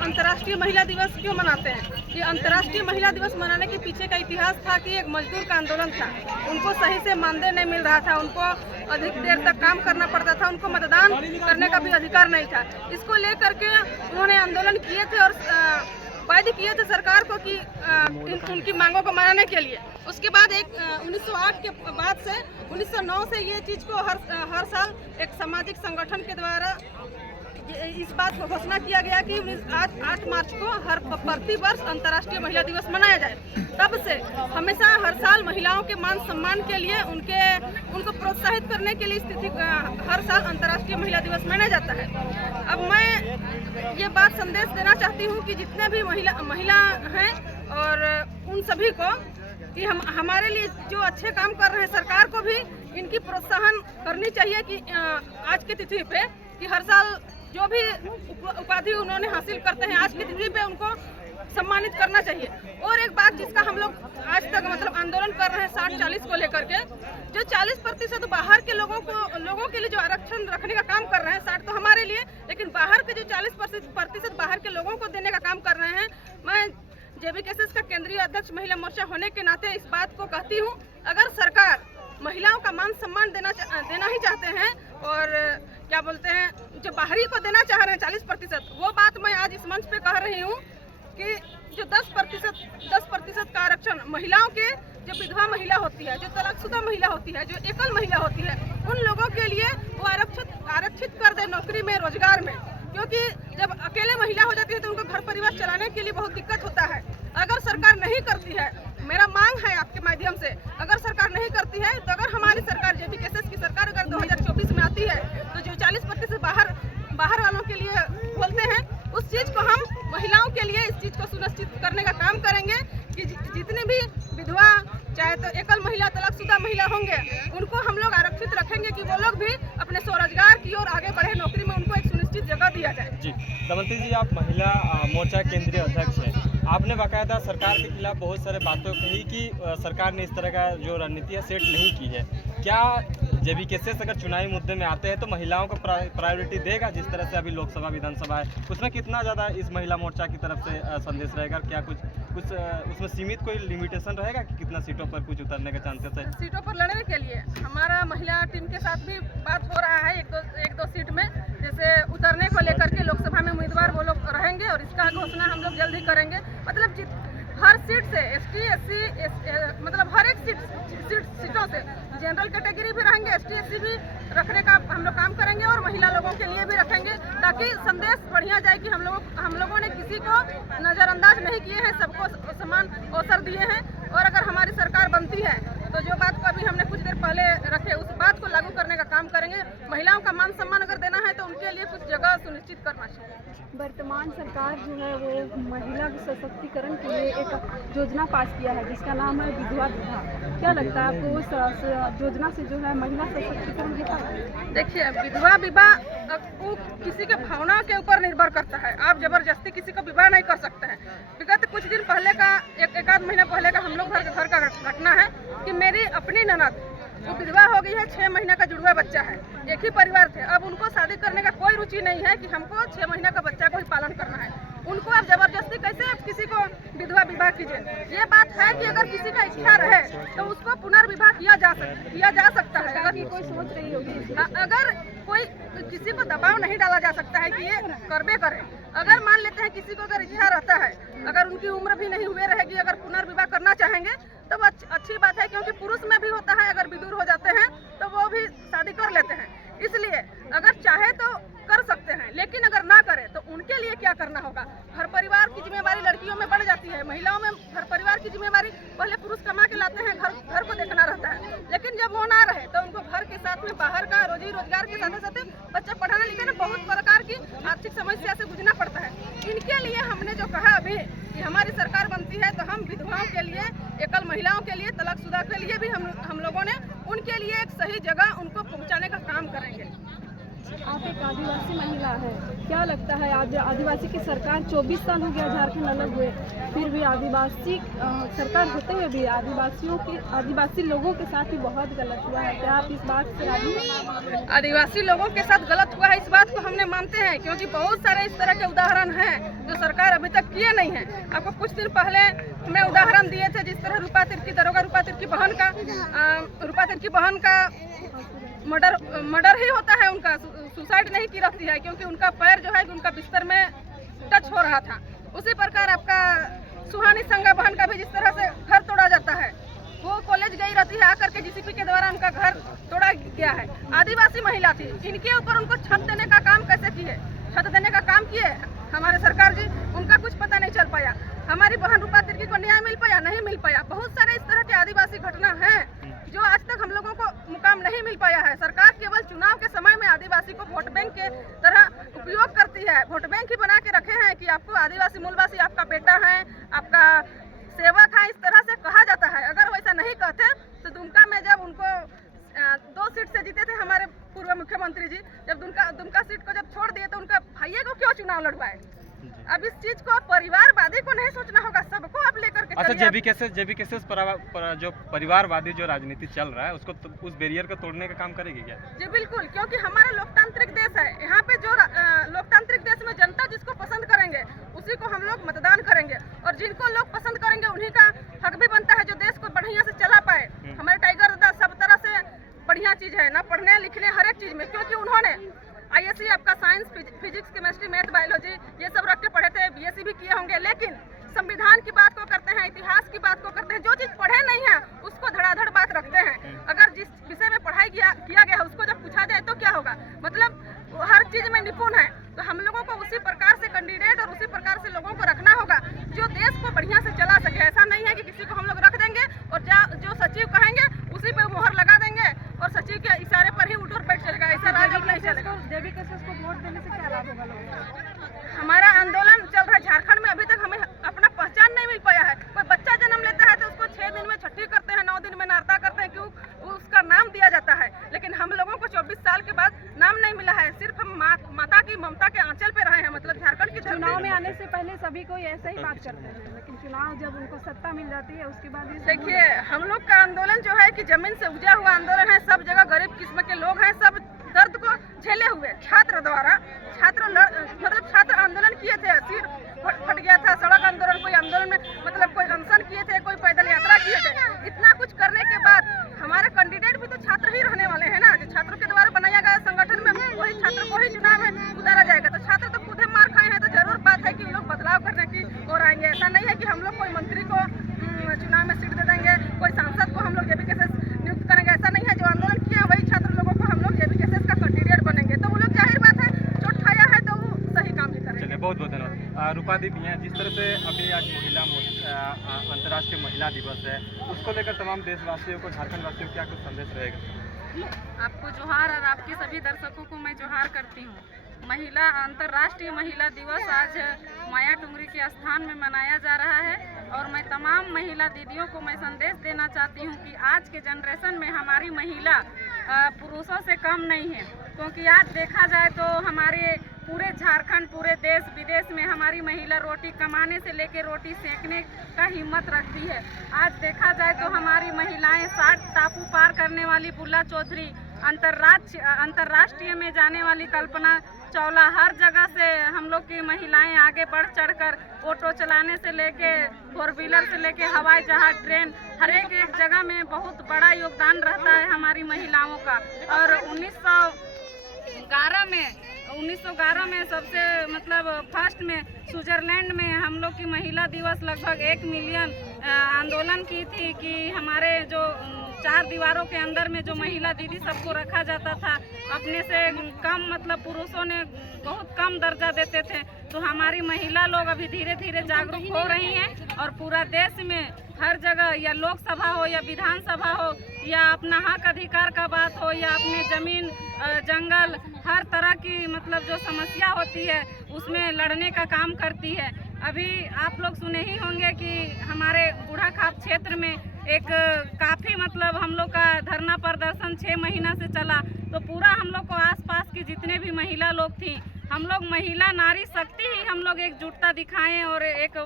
अंतर्राष्ट्रीय महिला दिवस क्यों मनाते हैं? कि अंतर्राष्ट्रीय महिला दिवस मनाने के पीछे का इतिहास था कि एक मजदूर का आंदोलन था। उनको सही से मानदेय नहीं मिल रहा था, उनको अधिक देर तक काम करना पड़ता था, उनको मतदान करने का भी अधिकार नहीं था। इसको लेकर के उन्होंने आंदोलन किए थे और वायदे किए थे सरकार को कि उनकी मांगों को मनाने के लिए। उसके बाद 1908 के बाद से 1909 से ये चीज़ को हर साल एक सामाजिक संगठन के द्वारा इस बात को घोषणा किया गया कि 8 मार्च को प्रति वर्ष अंतर्राष्ट्रीय महिला दिवस मनाया जाए। तब से हमेशा हर साल महिलाओं के मान सम्मान के लिए उनको प्रोत्साहित करने के लिए स्थिति हर साल अंतर्राष्ट्रीय महिला दिवस मनाया जाता है। अब मैं ये बात संदेश देना चाहती हूँ कि जितने भी महिला हैं और उन सभी को कि हमारे लिए जो अच्छे काम कर रहे हैं, सरकार को भी इनकी प्रोत्साहन करनी चाहिए कि आज की तिथि पे कि हर साल जो भी उपाधि उन्होंने हासिल करते हैं आज की तिथि पे उनको सम्मानित करना चाहिए। और एक बात जिसका हम लोग आज तक मतलब आंदोलन कर रहे हैं 60-40 को लेकर के, जो 40% बाहर के लोगों के लिए जो आरक्षण रखने का काम कर रहे हैं, 60 तो हमारे लिए, लेकिन बाहर के जो 40% बाहर के लोगों को देने का काम कर रहे हैं। मैं JBKSS का केंद्रीय अध्यक्ष महिला मोर्चा होने के नाते इस बात को कहती हूँ, अगर सरकार महिलाओं का मान सम्मान देना ही चाहते हैं और क्या बोलते हैं जो बाहरी को देना चाह रहे हैं 40%, वो बात मैं आज इस मंच पे कह रही हूँ कि जो 10% का आरक्षण महिलाओं के, जो विधवा महिला होती है, जो तलाकशुदा महिला होती है, जो एकल महिला होती है, उन लोगों के लिए वो आरक्षित कर दे नौकरी में, रोजगार में। क्योंकि जब अकेले महिला हो जाती है तो उनको घर परिवार चलाने के लिए बहुत दिक्कत होता है। अगर सरकार नहीं करती है, मेरा मांग है आपके माध्यम से, अगर सरकार नहीं करती है तो अगर हमारी सरकार JBKSS की सरकार अगर 2024 में आती है तो जो 40% बाहर वालों के लिए बोलते हैं, उस चीज़ को हम महिलाओं के लिए इस चीज़ को सुनिश्चित करने का काम करेंगे कि जितने भी विधवा, चाहे तो एकल महिला, तलाकशुदा महिला होंगे, उनको हम लोग आरक्षित रखेंगे कि वो लोग भी अपने स्वरोजगार की ओर आगे बढ़े, नौकरी में उनको एक सुनिश्चित जगह दिया जाए। जी दमयंती जी, आप महिला मोर्चा केंद्रीय अध्यक्ष हैं। आपने बाकायदा सरकार के खिलाफ बहुत सारे बातों कही कि सरकार ने इस तरह का जो रणनीति है सेट नहीं की है। क्या JBKSS अगर चुनावी मुद्दे में आते हैं तो महिलाओं को प्रायोरिटी देगा? जिस तरह से अभी लोकसभा, विधानसभा है, उसमें कितना ज़्यादा इस महिला मोर्चा की तरफ से संदेश रहेगा? क्या कुछ उसमें सीमित कोई लिमिटेशन रहेगा कि कितना सीटों पर कुछ उतरने का चांसेस है? सीटों पर लड़ने के लिए हमारा महिला टीम के साथ भी बात हो रहा है। एक दो सीट में जैसे उतरने को लेकर के लोकसभा में उम्मीदवार वो लोग रहेंगे और इसका घोषणा हम लोग जल्द ही करेंगे। मतलब हर सीट से ST SC मतलब हर एक सीटों से जनरल कैटेगरी भी रहेंगे, ST SC भी रखने का हम लोग काम करेंगे और महिला लोगों के लिए भी रखेंगे, ताकि संदेश बढ़िया जाए कि हम लोगों ने किसी को नज़रअंदाज नहीं किए हैं, सबको समान अवसर दिए हैं। और अगर हमारी सरकार बनती है तो जो बात को अभी हमने कुछ देर पहले रखे, उस बात को लागू करने का काम करेंगे। महिलाओं का मान सम्मान अगर देना है तो उनके लिए कुछ जगह सुनिश्चित करना चाहिए। वर्तमान सरकार जो है वो महिला सशक्तिकरण के लिए एक योजना पास किया है जिसका नाम है विधवा विवाह। क्या लगता है आपको उस योजना से जो है महिला सशक्तिकरण होता है? देखिए, विधवा विवाह वो किसी के भावना के ऊपर निर्भर करता है। आप जबरदस्ती किसी को विवाह नहीं कर सकते हैं। विगत कुछ दिन पहले का एक आध महीना पहले का हम लोग घर का घटना है कि मेरी अपनी ननद वो विधवा हो गई है, 6 महीना का जुड़वा बच्चा है, एक ही परिवार थे। अब उनको शादी करने का कोई रुचि नहीं है कि हमको 6 महीना का बच्चा को ही पालन करना है। उनको आप जबरदस्ती कैसे आप किसी को विधवा विवाह कीजिए? ये बात है कि अगर किसी का इच्छा रहे तो उसको पुनर्विवाह किया जा सकता है। अगर कोई सोच रही होगी, अगर कोई किसी को दबाव नहीं डाला जा सकता है कि ये करबे करें। अगर मान लेते हैं किसी को अगर इच्छा रहता है, अगर उनकी उम्र भी नहीं हुए रहेगी, अगर पुनर्विवाह करना चाहेंगे तो वो अच्छी बात है, क्योंकि पुरुष में भी होता है, अगर विदुर हो जाते हैं तो वो भी शादी कर लेते हैं। इसलिए अगर चाहे तो कर सकते हैं, लेकिन अगर ना करे तो उनके लिए क्या करना होगा? घर परिवार की जिम्मेवारी लड़कियों में बढ़ जाती है, महिलाओं में घर परिवार की जिम्मेवारी पहले पुरुष कमा के लाते हैं, घर को देखना रहता है। लेकिन जब वो ना रहे तो उनको घर के साथ में बाहर का रोजी रोजगार के साथ साथ बच्चा पढ़ाने लिखाने बहुत प्रकार की आर्थिक समस्या से गुजरना पड़ता है। इनके लिए हमने जो कहा अभी कि हमारी सरकार बनती है तो हम विधवाओं के लिए, एकल महिलाओं के लिए, तलाकशुदा के लिए भी हम लोगों ने उनके लिए एक सही जगह उनको पहुँचाने का काम करेंगे। आप एक आदिवासी महिला है, क्या लगता है आदिवासी की सरकार 24 साल हो गया झारखंड अलग हुए, फिर भी आदिवासी सरकार होते हुए भी आदिवासी लोगों के साथ ही बहुत गलत हुआ है, क्या आप इस बात से राजी हैं? आदिवासी लोगों के साथ गलत हुआ है इस बात को हमने मानते हैं, क्योंकि बहुत सारे इस तरह के उदाहरण हैं जो सरकार अभी तक किए नहीं है। आपको कुछ दिन पहले हमने उदाहरण दिए थे, जिस तरह रूपा तिर्की दरोगा रूपा तिर्की बहन का मर्डर ही होता है, उनका सुसाइड नहीं की रहती है, क्योंकि उनका पैर जो है उनका बिस्तर में टच हो रहा था। उसी प्रकार आपका सुहानी संगा बहन का भी जिस तरह से घर तोड़ा जाता है, वो कॉलेज गई रहती है, आकर के जीसीपी के द्वारा उनका घर तोड़ा गया है। आदिवासी महिला थी, इनके ऊपर उनको छत देने का काम कैसे किए, छत देने का काम किए हमारे सरकार जी, उनका कुछ पता नहीं चल पाया। हमारी बहन रूपा तिर्की को न्याय मिल पाया, नहीं मिल पाया। बहुत सारे इस तरह के आदिवासी घटना हैं जो आज तक हम लोगों को मुकाम नहीं मिल पाया है। सरकार केवल चुनाव के समय में आदिवासी को वोट बैंक के तरह उपयोग करती है, वोट बैंक ही बना के रखे हैं कि आपको आदिवासी मूलवासी आपका बेटा है, आपका सेवक है, इस तरह से कहा जाता है। अगर वैसा नहीं कहते तो दुमका में जब उनको 2 सीट से जीते थे हमारे पूर्व मुख्यमंत्री जी, जब दुमका सीट को जब छोड़ दिए तो उनका भाइये को क्यों चुनाव लड़वाए? अब इस चीज को परिवारवादी को नहीं सोचना होगा, सबको आप लेकर के अच्छा, चलिए। जेबीकेसेस जो परिवारवादी जो राजनीति चल रहा है उसको उस बैरियर को तोड़ने का काम करेगी क्या? जी बिल्कुल, क्योंकि हमारा लोकतांत्रिक देश है। यहाँ पे जो लोकतांत्रिक देश में जनता जिसको पसंद करेंगे उसी को हम लोग मतदान करेंगे, और जिनको लोग पसंद करेंगे उन्हीं का हक भी बनता है जो देश को बढ़िया से चला पाए। हमारे टाइगर दादा सब तरह से बढ़िया चीज है ना, पढ़ने लिखने हर एक चीज में, क्योंकि उन्होंने आईएससी आपका science, physics, chemistry, math, biology ये सब रख के पढ़े थे, बीएससी भी किए होंगे, लेकिन संविधान की बात को करते हैं, इतिहास की बात को करते हैं। जो चीज पढ़े नहीं है उसको धड़ाधड़ बात रखते हैं। अगर जिस विषय में पढ़ाई किया गया है उसको जब पूछा जाए तो क्या होगा, मतलब वो हर चीज में निपुण है। तो हम लोगों को उसी प्रकार से कैंडिडेट और उसी प्रकार से लोगों को रखना होगा जो देश को बढ़िया से चला सके। ऐसा नहीं है कि किसी को हम लोग रख देंगे और जो सचिव कहेंगे उसी पे मोहर लगा देंगे और सचिव के इशारे पर ही उठ और बैठ चलेगा, ऐसा राजनीति नहीं चलेगा। जेबीकेसेस को वोट देने से क्या लाभ होगा लोगों को? हमारा आंदोलन चल रहा है झारखंड में, अभी तक हमें अपना पहचान नहीं मिल पाया है। कोई बच्चा जन्म लेता है तो उसको 6 दिन में छठी करते हैं, 9 दिन में नारता करते हैं, क्यों उसका नाम दिया जाता है। लेकिन हम लोगों को 24 साल के बाद नाम नहीं मिला है, सिर्फ हम माता की ममता के आंचल पे रहे हैं, मतलब झारखंड की चुनाव में आने से पहले सभी कोई ऐसा ही बात करते हैं, लेकिन चुनाव जब उनको सत्ता मिल जाती है उसके बाद देखिए हम लोग का आंदोलन जो है कि जमीन से उपजा हुआ आंदोलन है। सब जगह गरीब किस्म के लोग हैं, सब दर्द को झेले हुए छात्र द्वारा छात्र आंदोलन किए थे, सिर फट गया था, सड़क आंदोलन, कोई आंदोलन में मतलब कोई अनशन किए थे, कोई पैदल यात्रा किए थे। इतना कुछ करने के बाद हमारे कैंडिडेट भी तो छात्र ही रहने वाले हैं ना, जो छात्रों के द्वारा बनाया गया संगठन में वही छात्र को ही चुनाव में उतारा जाएगा। तो छात्र तो खुद मार खाए हैं, तो जरूर बात है कि लोग बदलाव करने की ओर आएंगे। ऐसा नहीं है कि हम लोग कोई मंत्री को चुनाव में सीट दे देंगे, कोई सांसद को हम लोग जेबीकेसेस नियुक्त करेंगे, ऐसा नहीं है। जो आंदोलन किया वही छात्र लोगों को हम लोग जेबीकेसेस का कैंडिडेट बनेंगे, तो वो लोग जाहिर बात है चोट खाया है तो वो सही काम ही करेंगे। चलिए, बहुत बहुत धन्यवाद। रूपा दी भैया, जिस तरह से अभी आज अंतर्राष्ट्रीय महिला दिवस है, उसको लेकर तमाम देशवासियों को, झारखंड वासियों को क्या कुछ संदेश रहेगा? आपको जोहार और आपके सभी दर्शकों को मैं जोहार करती हूँ। अंतर्राष्ट्रीय महिला दिवस आज माया टुंगरी के स्थान में मनाया जा रहा है, और मैं तमाम महिला दीदियों को मैं संदेश देना चाहती हूँ कि आज के जनरेशन में हमारी महिला पुरुषों से कम नहीं है, क्योंकि आज देखा जाए तो हमारे पूरे झारखंड, पूरे देश विदेश में हमारी महिला रोटी कमाने से लेकर रोटी सेकने का हिम्मत रखती है। आज देखा जाए तो हमारी महिलाएं 60 टापू पार करने वाली बुल्ला चौधरी, अंतर्राष्ट्रीय में जाने वाली कल्पना चावला, हर जगह से हम लोग की महिलाएं आगे बढ़ चढ़कर ऑटो चलाने से लेके 4 व्हीलर से लेके हवाई जहाज, ट्रेन, हर एक जगह में बहुत बड़ा योगदान रहता है हमारी महिलाओं का। और 1911 में सबसे मतलब फर्स्ट में स्विट्जरलैंड में हम लोग की महिला दिवस लगभग 1 मिलियन आंदोलन की थी कि हमारे जो 4 दीवारों के अंदर में जो महिला दीदी सबको रखा जाता था, अपने से कम मतलब पुरुषों ने बहुत कम दर्जा देते थे। तो हमारी महिला लोग अभी धीरे धीरे जागरूक हो रही हैं, और पूरा देश में हर जगह, या लोकसभा हो या विधानसभा हो या अपना हक अधिकार का बात हो या अपने जमीन जंगल, हर तरह की मतलब जो समस्या होती है उसमें लड़ने का काम करती है। अभी आप लोग सुने ही होंगे कि हमारे बूढ़ा खाप क्षेत्र में एक काफ़ी मतलब हम लोग का धरना प्रदर्शन 6 महीना से चला, तो पूरा हम लोग को आसपास की जितने भी महिला लोग थी, हम लोग महिला नारी शक्ति ही हम लोग एकजुटता दिखाएं और एक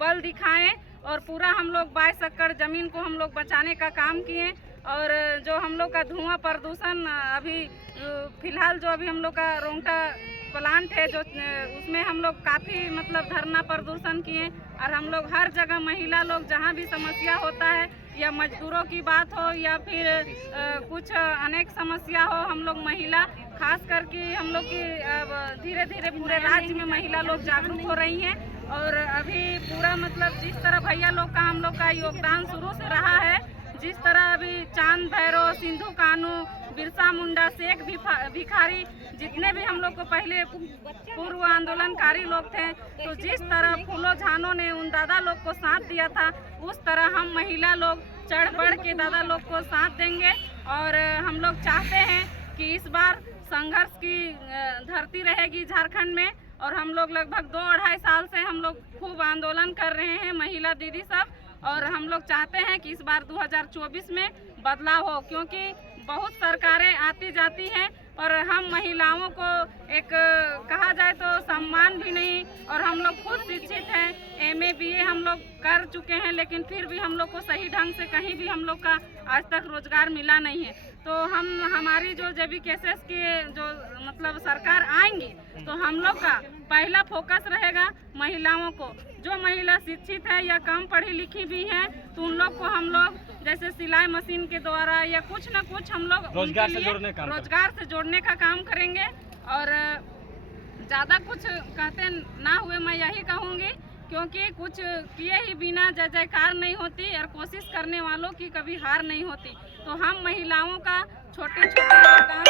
बल दिखाएं और पूरा हम लोग 22 एकड़ ज़मीन को हम लोग बचाने का काम किए। और जो हम लोग का धुआं प्रदूषण अभी फ़िलहाल जो अभी हम लोग का रोंगटा प्लांट है जो उसमें हम लोग काफ़ी मतलब धरना प्रदर्शन किए और हम लोग हर जगह महिला लोग जहाँ भी समस्या होता है या मजदूरों की बात हो या फिर कुछ अनेक समस्या हो, हम लोग महिला खास करके हम लोग की धीरे धीरे पूरे राज्य में महिला लोग जागरूक हो रही हैं। और अभी पूरा मतलब जिस तरह भैया लोग का हम लोग का योगदान शुरू से रहा है, जिस तरह अभी चांद भैरव, सिंधु कानू, बिरसा मुंडा, शेख भिखारी जितने भी हम लोग को पहले पूर्व आंदोलनकारी लोग थे, तो जिस तरह फूलो झानो ने उन दादा लोग को साथ दिया था, उस तरह हम महिला लोग चढ़ बढ़ के दादा लोग को साथ देंगे। और हम लोग चाहते हैं कि इस बार संघर्ष की धरती रहेगी झारखंड में। और हम लोग लगभग 2-2.5 साल से हम लोग खूब आंदोलन कर रहे हैं महिला दीदी सब, और हम लोग चाहते हैं कि इस बार 2024 में बदलाव हो, क्योंकि बहुत सरकारें आती जाती हैं और हम महिलाओं को एक कहा जाए तो सम्मान भी नहीं। और हम लोग खुद शिक्षित हैं, MA BA हम लोग कर चुके हैं, लेकिन फिर भी हम लोग को सही ढंग से कहीं भी हम लोग का आज तक रोजगार मिला नहीं है। तो हमारी जो JBKSS की जो मतलब सरकार आएंगी, तो हम लोग का पहला फोकस रहेगा महिलाओं को। जो महिला शिक्षित है या कम पढ़ी लिखी भी हैं, तो उन लोग को हम लोग जैसे सिलाई मशीन के द्वारा या कुछ न कुछ हम लोग रोजगार से जोड़ने का काम करेंगे। और ज़्यादा कुछ कहते ना हुए मैं यही कहूँगी, क्योंकि कुछ किए ही बिना जय जयकार नहीं होती और कोशिश करने वालों की कभी हार नहीं होती। तो हम महिलाओं का छोटे छोटे काम